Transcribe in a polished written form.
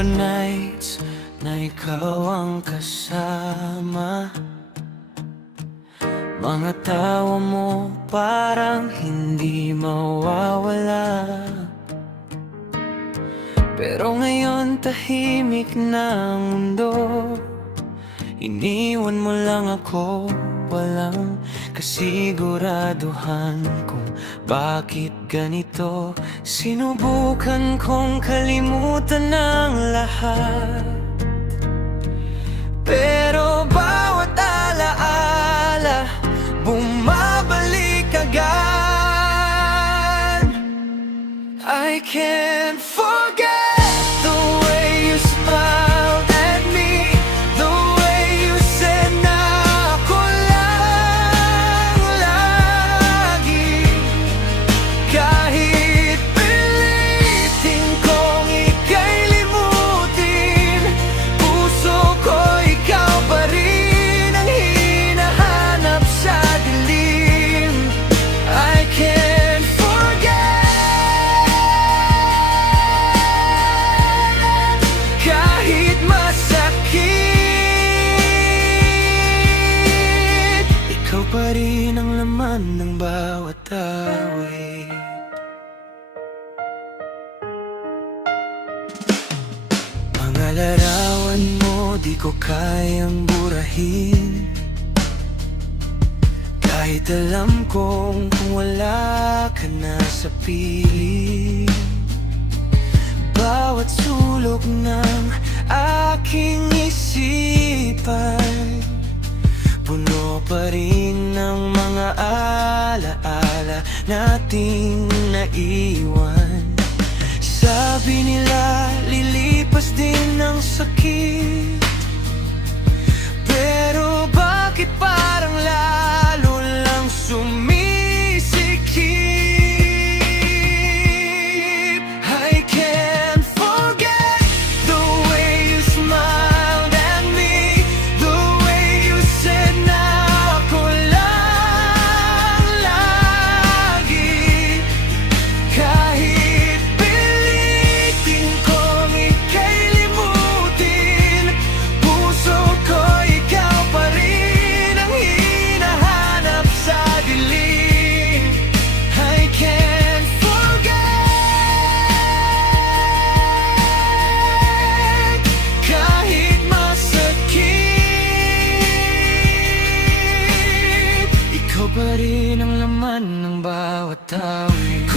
November nights na ikaw ang kasama. Mga tawa mo parang hindi mawawala. Pero ngayon tahimik na ang mundo. Iniwan mo lang ako, walang kasiguraduhan kung bakit ganito. Sinubukan kong kalimutan ang lahat, pero bawat alaala bumabalik agad. I can't forget the way you smiled at me, the way you said na ako lang lagi. Kahit pilitin kong ika'y limutin, puso ko ikaw pa rin ang hinahanap sa dilim. I can't kahit masakit, ikaw pa rin ang laman ng bawat awit. Mga larawan mo di ko kayang burahin, kahit alam kong kung wala ka na sa piling. Bawat sulok ng aking isipan, puno pa rin ng mga alaala nating naiwan. Sabi nila lilipas din ng sakit, pero bakit parang lalo lang sumisikip? I can't forget the way you smiled at me, the way you said na ako lang lagi. Kahit pilitin kong ika'y limutin, puso ko ikaw pa rin ang hinahanap sa dilim. I can't forget, kahit masakit, ikaw pa rin ang laman ng bawat awit.